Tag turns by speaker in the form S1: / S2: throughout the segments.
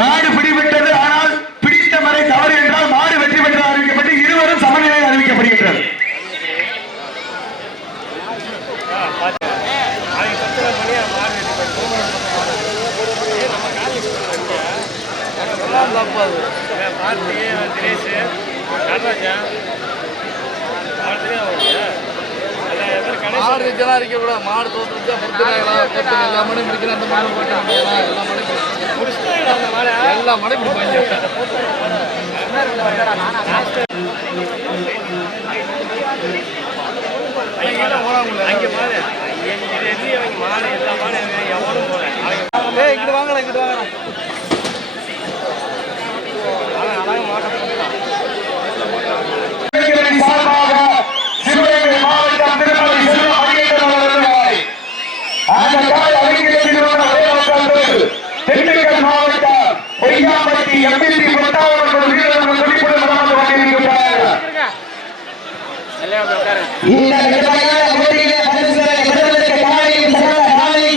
S1: மாடு பிடிபட்டது ஆனால் பிடித்த மறை தவறு என்றால் மாடு வெற்றி பெற்று அறிவிக்கப்பட்டு இருவரும் சமநிலை அறிவிக்கப்படுகின்றது
S2: மாடு இதெல்லாம் இருக்க கூட மாடு தோத்துருச்சா பொறுத்துக்கலாம் எல்லா மணியும் பிடிக்கிறேன் அந்த மாடு போட்டு முடியலாம் எல்லா மணியும் பிடிச்சிக்கலாம். எல்லா மணியும் பிடிப்பாங்க ஏய் இங்கிட்டு வாங்கலாம் இங்கிட்டு வாங்கலாம்
S1: இளைஞரணி சார்பாக சிவகங்கை மாவட்டம் திருமலை செல்வ மணிகண்டன் அவர்கள் வாய். அந்த காய் அறிஞர் நிறுவன வேலைக்காரர்கள் திண்டுக்கல் மாவட்டம் பொய்யாம்பட்டி எம்பிசி கொட்டாவர்கள் வீரர்கள் நடந்து கொண்டிருக்கிறார்கள் இந்த நிர்வாகிகள் போட்டியிலே பரிசுகளை பெறுவதற்கு காலையில் சிறந்த காலை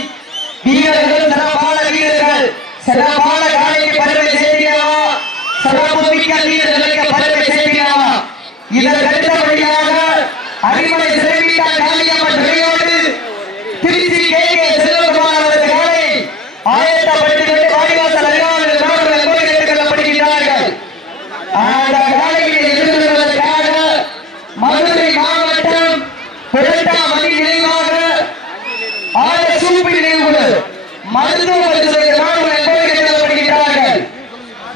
S1: வீரர்கள் சிறப்பான வீரர்கள் சிறப்பான காலைக்கு பருவை செய்கிறோமா சிறப்பு மிக்க வீரர்களுக்கு பருவை செய்கிறோமா இதற்கு அடுத்தபடியாக அடிமலை சிறைவிட்டார் காளியம்மன் துறையோடு திருச்சி கே கே செல்வகுமார் அவரது காலை ஆயத்தப்பட்டுக் கொண்டு வாடிவாசல் அருகாமையில் மாணவர்கள் கோயில் எடுத்துக்கொள்ளப்படுகிறார்கள் அந்த காலையில் எதிர்கொள்வதற்காக மதுரை மாவட்டம் புரட்டாமணி நினைவாக ஆய சூப்பி நினைவுகள் மருத்துவ பரிசோதனை மாணவர்கள் கோயில் எடுத்துக்கொள்ளப்படுகிறார்கள்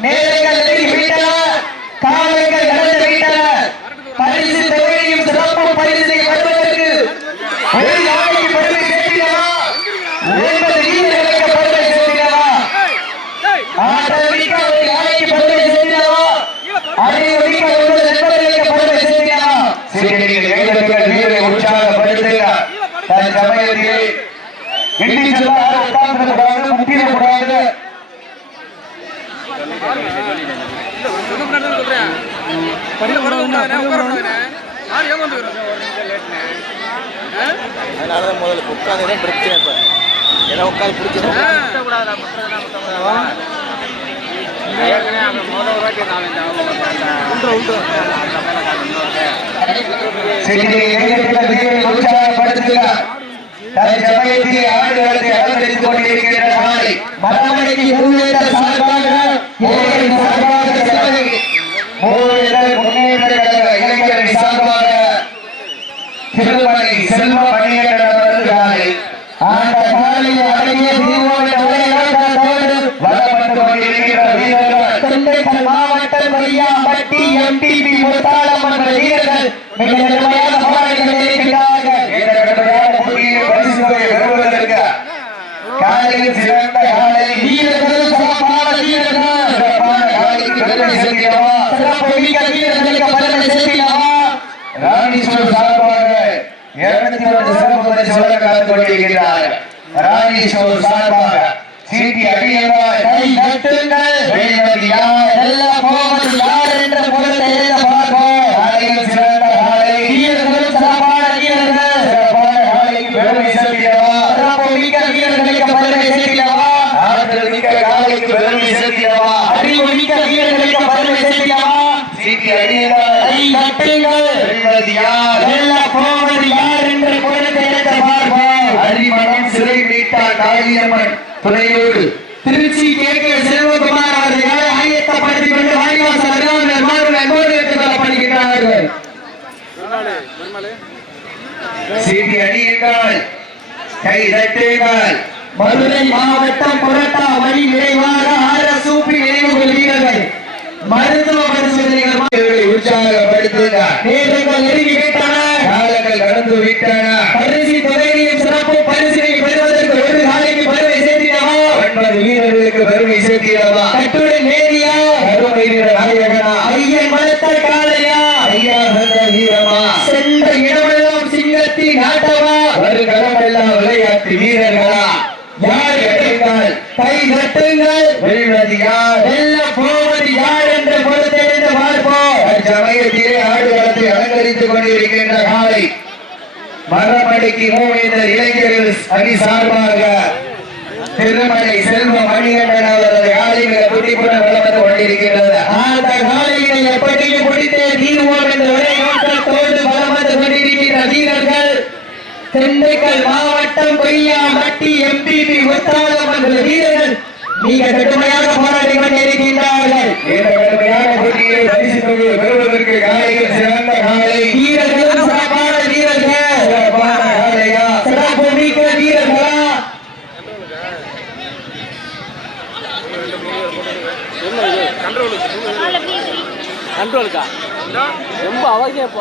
S1: நேரங்கள் நெருங்கி விட்டன காலங்கள் கடந்து விட்டன பரிசு தொகையையும் சிறப்பு பரிசை பெறுவதற்கு ஒரு நாளைக்கு பெருமை சேர்க்கிறவா ஒன்பது வீரர்களுக்கு பெருமை சேர்க்கிறவா ஆட்டமிக்க ஒரு நாளைக்கு பெருமை சேர்க்கிறவா அறிவுமிக்க ஒன்பது நண்பர்களுக்கு பெருமை சேர்க்கிறவா சீரடியில் கைதட்டுங்கள் வீரரை உற்சாகப்படுத்துங்க தன் சமயத்திலே எண்ணி செல்ல உட்கார்ந்து முட்டிடக்கூடாது
S2: அதனாலதான் முதல்ல உட்காந்து தான் பிரச்சனை இப்போ ஏன்னா உட்காந்து
S1: அலங்கரித்துக் காலை மரமணிக்கு முன்னேற்ற சார்பாக ஏழை சார்பாக செலவை மூவினர் முன்னேற்ற கழக இளைஞரணி சார்பாக திருமலை செல்வ மணிகண்டன் அவரது காலை அந்த காலையில் அடங்கிய தீவோடு விளையாட்டோடு வளப்பட்டு கொண்டிருக்கிற வீரர்கள் திண்டுக்கல் மாவட்டம் வையாம்பட்டி எம்பிபி முத்தாளம்மன் வீரர்கள் மிக திறமையாக போராடி கொண்டிருக்கிறார்கள் இந்த கடுமையான போட்டியை பரிசுகளை பெறுவதற்கு காலையில் சிறந்த காலை வீரர்கள் சிறப்பான வீரர்கள். சிறப்பான காலைக்கு பெருமை சேர்க்கிறவா சிறப்பு மிக்க வீரர்களுக்கு பெருமை சேர்க்கிறவா ராணீஸ்வர் சார்பாக இருநூத்தி ஒன்று சிறப்பு பரிசு வழங்க காத்துக் கொண்டிருக்கிறார் ராணீஸ்வர் சார்பாக சீட்டி அடியவாய் கை நட்டுங்கள் வெல்வது யார் நல்ல போவது யார் என்ற பொருளை எழுத பார்ப்போம் காலையில் சிறந்த காலை வீரர்கள் சிறப்பான வீரர்கள் சிறப்பான காலைக்கு பெருமை சேர்க்கிறவா சிறப்பு மிக்க வீரர்களுக்கு பெருமை சேர்க்கிறவா ஆற்றல் மிக்க காலைக்கு பெருமை சேர்க்கிறவா அறிவு மிக்க வீரர்களுக்கு பெருமை சேர்க்கிறவா சீட்டி அடியவாய் கை நட்டுங்கள் வெல்வது யார் வெல்ல போவது யார் என்று பொருளை எழுத பார்ப்போம் அரிமணம் சிறை மீட்டார் காளியம்மன் துணையோடு. திருச்சி கே கே செல்வகுமார் அவர்களை ஆயத்தப்படுத்திக் கொண்டு மாறும் எடுத்துக் சீட்டி கை தட்டுங்கள். மதுரை மாவட்டம் புரட்டா வழி விரைவாக ஆர சூப்பி நினைவுகள் வீரர்கள் மருத்துவ பரிசோதனைகள் வீரர்களை உற்சாகப்படுத்துங்க நேரங்கள் நெருங்கி விட்டன. காலங்கள் கடந்து விட்டன. மரமடிக்கு மூவேந்தர் இளைஞர்கள் அணி சார்பாக திருமலை செல்வ மணிகண்டன் அவரது காலை மிக துடிப்புடன் வளர்ந்து கொண்டிருக்கின்றது. அந்த காலையினை எப்படியும் முடித்து தீர்வோம் என்ற ஒரே நோக்கத்தோடு வளர்ந்து கொண்டிருக்கின்ற வீரர்கள் திண்டுக்கல் மாவட்டம் கொய்யா மட்டி எம்பிபி உத்தாலம் என்ற வீரர்கள் மிக கடுமையாக போராடி கொண்டிருக்கின்றார்கள்.
S3: கடுமையான போட்டியை காலையில்
S2: கண்ட்ரோலுக்கா ரொம்ப அவசியம்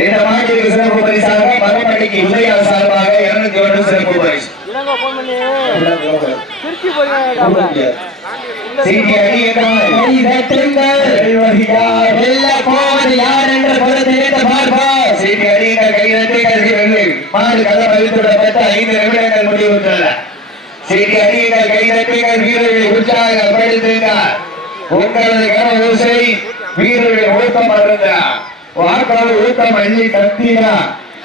S3: இந்த மாட்டிற்கு சிறப்பு பரிசாக மரமணிக்கு உதயா சார்பாக சிறப்பு பரிசு
S2: திருச்சி
S3: அணியங்கள்
S1: கை தட்டுங்கள்
S3: நிர்வகித்தார்.
S1: வெல்ல போவது யார் என்று பொறுத்திருந்து பார்ப்போம்
S3: செய்தி அணியங்கள் கை தட்டுங்கள் மாடு களம் அழித்துவிடப்பட்ட ஐந்து நிமிடங்கள் முடிவுற்றன செய்தி அணியங்கள் கை தட்டுங்கள் வீரர்களை உங்களது கன வீரர்களை ஊக்கம் அருந்த வாக்காளர் ஊக்கம் அள்ளி தட்டினா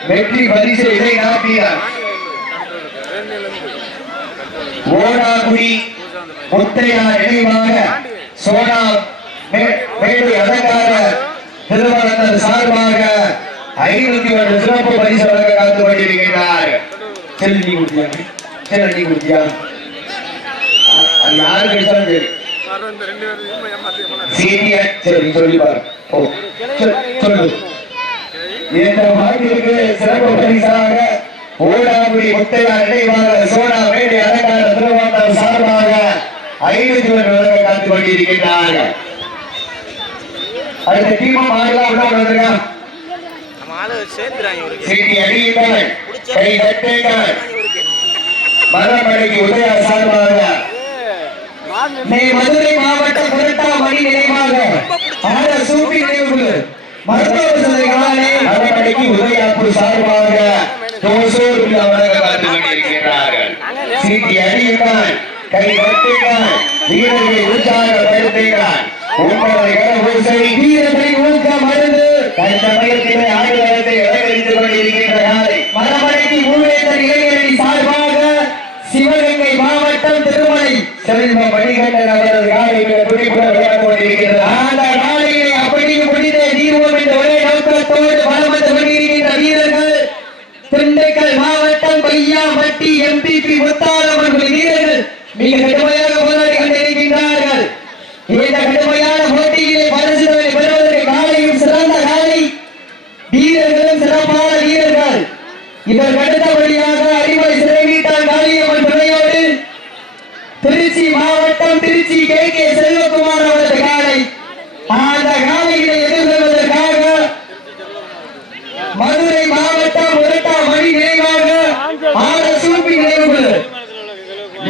S3: வெற்றி பரிசு இதை நாட்டினா ஓடாகுடி முத்தையா நினைவாக சோனா மேடு அலங்கார திருமணத்தின் சார்பாக ஐநூத்தி ஒன்று சிறப்பு பரிசு வழங்க காத்து கொண்டிருக்கிறார். செல்வி குடியா செல்வி குடியா அது யாரு கிடைச்சாலும் சரி. சீனியர் சரி சொல்லி பாரு. இந்த சிறப்பு பரிசாக ஓடாமுடி முத்தையா நினைவாக சோனா மேடை அலங்கார திருவாண்டர் சார்பாக ஐநூத்தி ஒன்று வழங்க காத்து கொண்டிருக்கின்றார்கள் அடுத்த டீமும் ஆடலாம் உள்ள வந்துருங்க சீட்டி அடியுங்கள் கை தட்டுங்கள் மரமடைக்கு உதயா சார்பாக
S1: மதுரை மாவட்ட புரட்டா மணி நினைவாக. சூப்பி நினைவுகள். மருத்துவ வசதிகளாலே
S3: மரமடைக்கு உதயாப்பு சார்பாக தோசூர் உள்ள வழங்க கொண்டிருக்கிறார்கள் சீட்டி அடியுங்கள் கை வீரர்களை உங்களது
S1: ஊக்க மருந்து. மரமடைக்கு இளைஞரின் சார்பாக சிவகங்கை மாவட்டம் திருமலை
S3: செல்வ மணிகண்டன் அவரது காலை மிக துடிப்புடன் விளையாண்டு கொண்டிருக்கிறது
S1: அந்த நாளையை அப்படியே முடிந்த தீர்வோம் என்ற ஒரே நோக்கத்தோடு வலம் வந்து கொண்டிருக்கின்ற வீரர்கள் திண்டுக்கல் மாவட்டம் பையாம்பட்டி எம்பிபி முத்தா அவர்கள் வீரர்கள் மிக கடுமையாக போராடி கொண்டிருக்கின்றார்கள் இந்த கடுமையான போட்டியிலே பரிசு தொகை பெறுவதற்கு காலையும் சிறந்த காலை வீரர்களும் சிறப்பான வீரர்கள் இதற்கு அடுத்தபடியாக அறிவுரை சிறை வீட்டால் காளியம்மன் துணையோடு திருச்சி மாவட்டம் திருச்சி கே கே செல்வகுமார் அவரது காலை அந்த காலையினை எதிர்கொள்வதற்காக மதுரை மாவட்டம் உரட்டா மணி நினைவாக ஆட சூப்பி நினைவுகள்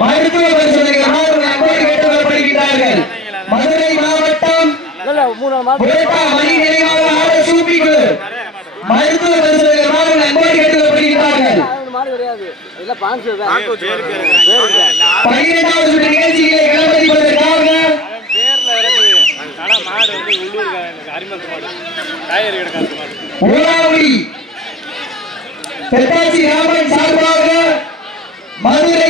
S1: மருத்துவ பரிசோதனைகள் அன்போடு கேட்டுக்கொள்ளப்படுகிறார்கள் மதுரை மாவட்டம்
S2: மூணு மாதம்
S1: உரட்டா மணி நினைவாக ஆட சூப்பிகள் மருத்துவ பரிசோதனைகள் அன்போடு கேட்டுக்கொள்ளப்படுகிறார்கள்
S2: மாடு கிடையாது இல்லை பாஞ்சு
S1: பன்னிரெண்டாவது சுற்று நிகழ்ச்சிகளை களப்பதிப்பதற்காக
S4: பேர்ல இருக்குது அந்த கடை மாடு வந்து உள்ளூர் அரிமத்து மாடு காய்கறி கிடக்காத மாடு.
S1: ஊராவடி ராமன் சார்பாக மதுரை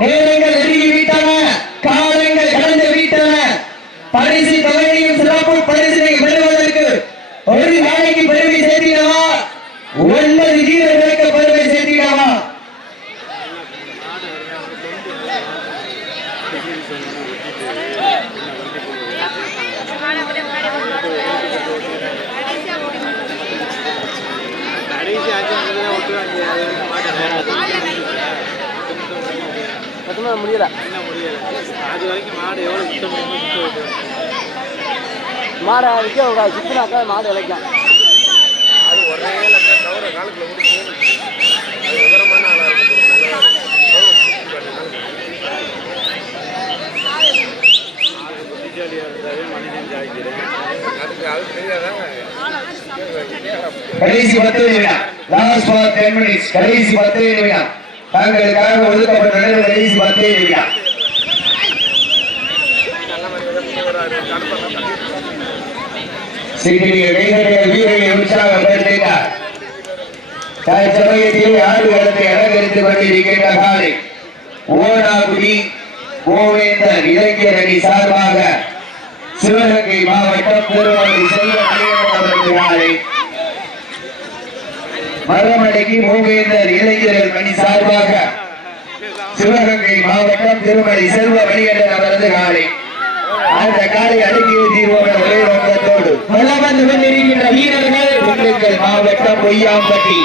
S1: நேரங்கள் நெருங்கி விட்டன காலங்கள் கடந்து விட்டன. பரிசு தொகையையும் சிறப்பு பரிசினை பெறுவதற்கு ஒரு நாளைக்கு பெருமை சேர்த்திடவா? ஒன்பது வீரர்களுக்கு பெருமை சேர்த்திடவா?
S4: கடைசி ஆச்சு ஒட்டுவாங்க பத்தமா முடியல. என்ன முடியல அது வரைக்கும் மாடு எவ்வளோ மாடை விற்க விடாது சுத்தினாக்கா மாடு இழைக்கும் அது ஒரே தவிர காலத்தில் முடிச்சு அது விவரமான
S3: கடைசி பத்து நிமிடம். கடைசி பத்து நிமிடம். தங்களுக்காக ஒதுக்கப்பட்ட நிலைகளை கடைசி பத்து நிமிடம் சிறிய கைதர்கள் வீரர்களை உற்சாகப்படுத்தினார் தற்சமயத்தில் ஆடுகளத்தை அலங்கரித்துக் கொண்டிருக்கின்ற காலை ஓடாகுடி கோவேந்தர் இளைஞர் அணி சார்பாக சிவகங்கை மாவட்டம் திருவாரூர் செல்வ அவரது மரமடைக்கு மூவேந்தர் இளைஞர்கள் அணி சார்பாக சிவகங்கை மாவட்டம் திருமலை செல்வ மணிகண்டன் அவரது காலை. அந்த காலை அடக்கிய தீர்வோட ஒரே நோக்கத்தோடு வளம் வந்து கொண்டிருக்கின்ற வீரர்கள் திண்டுக்கல் மாவட்டம் பொய்யாம்பட்டி.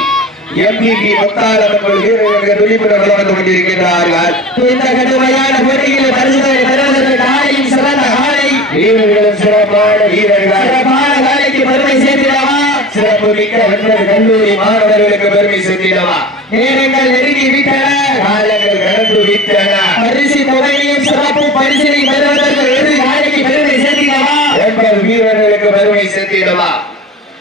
S3: எம்பிபி முத்தாளம்மன் வீரர்கள் விழிப்புணர்வு வளம் வந்து கொண்டிருக்கின்றார்கள். இந்த கடுமையான போட்டியில் பரிசுகளை பெறுவதற்கு காலையும் சிறந்த காலை. வீரர்களும் சிறப்பான வீரர்கள். சிறப்பான காலைக்கு பெருமை சேர்த்திடவா சிறப்பு மிக்க வென்றர் கல்லூரி மாணவர்களுக்கு பெருமை சேர்த்திடவா நேரங்கள் நெருங்கி விட்டன. காலங்கள் கடந்து விட்டன. பரிசு தொகையையும் சிறப்பு பரிசினை பெறுவதற்கு ஒரு நாளைக்கு பெருமை சேர்த்திடவா எங்கள் வீரர்களுக்கு பெருமை சேர்த்திடவா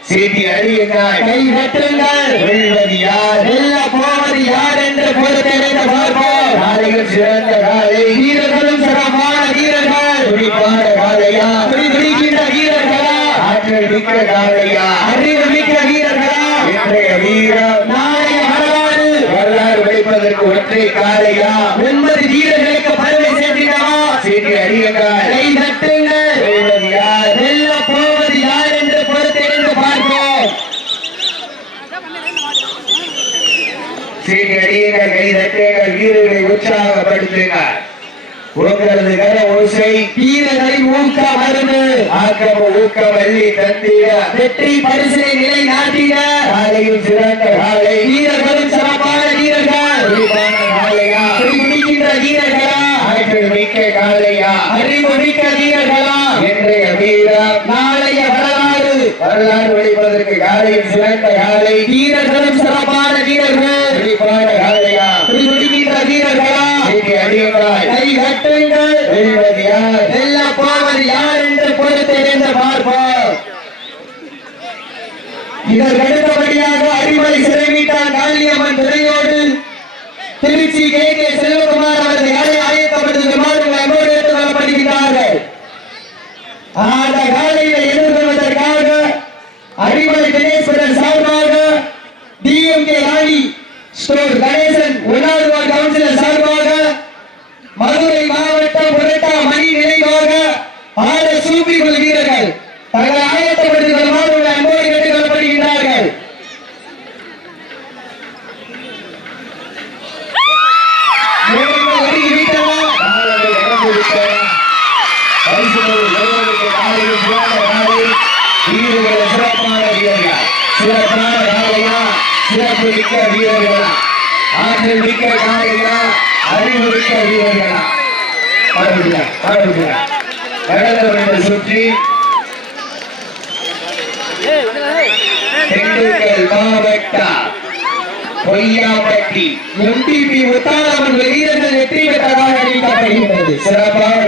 S3: சீட்டி அடியுங்கள் கை கட்டுங்கள் வெல்வது யார்? வெல்ல போவது யார் என்று பொறுத்தெடுத்து பார்ப்போம். காலைகள் சிறந்த காலை. வீரர்களும் சிறப்பான வீரர்கள். துடிப்பான காலையா? துடி துடிக்கின்ற வீரர்களா? ஆற்றல் மிக்க காலையா அறிவு மிக்க வீரர்களா இன்றைய வீரம் நாளைய வரலாறு வரலாறு வைப்பதற்கு ஒற்றை காலையா ஒன்பது வீரர்களுக்கு பருவை சேர்த்திடவா சீட்டி அடியுங்கள் கை தட்டுங்கள் வெல்வது யார் வெல்ல போவது யார் என்று பொறுத்தெடுத்து பார்ப்போம் சீட்டி அடியுங்கள் கை தட்டுங்கள் வீரர்களை உற்சாகப்படுத்துங்கள் உங்களது கர ஓசை வீரர்களை ஊக்க மருந்து. ஆக்கம் ஊக்கம் அள்ளி தந்திட. வெற்றி பரிசினை நிலை நாட்டிட காலையும் சிறந்த காலை. வீரர்களும் சிறப்பான வீரர்கள். குறிப்பான காலையா? முடிக்கின்ற வீரர்களா? ஆற்றல் மிக்க காலையா? அறிவு மிக்க வீரர்களா? இன்றைய வீரம் நாளைய வரலாறு. வரலாறு வெளிப்பதற்கு காலையும் சிறந்த காலை. வீரர்களும் சிறப்பான வீரர்கள். குறிப்பான காலையா வீரர்களா கை கட்டுங்கள். வெல்வது யார் வெல்ல போவது யார் என்று பொறுத்திருந்து பார்ப்போம். இதற்கு அடுத்தபடியாக அடிமலை சிறை மீட்டான் காளியம்மன் துறையோடு திருச்சி கே. கே. செல்வகுமார் அவரது யாரை ஆயத்தப்பட்டது விமானங்கள் அன்போடு எடுத்துக் கொள்ளப்படுகின்றார்கள்? அந்த காலையை எதிர்கொள்வதற்காக அடிமலை தினேஸ்வரன் சார்பாக டிஎம்கே ராணி ஸ்டோர் கணேசன் ஒன்னாவது வார்டு கவுன்சிலர் சார்பாக மதுரை மாவட்டம் புரட்டா மணி நினைவாக ஆறு சூப்பிக்குள் வீரர்கள் தங்களை ஆயத்தப்படுத்திக் கொள்ளுமாறு உங்கள் அன்போடு கேட்டுக் கொள்ளப்படுகின்றார்கள் நேரங்கள் சிறப்பு வீரர்களா ஆற்றல் நாயகனா காலையா வீரர்களா சுற்றி திண்டுக்கல் மாவட்டம் பொய்யாப்பட்டி எம்பிபி வீரர்கள் வெற்றி பெற்றதாக அறிவிக்கப்படுகிறது சிறப்பாக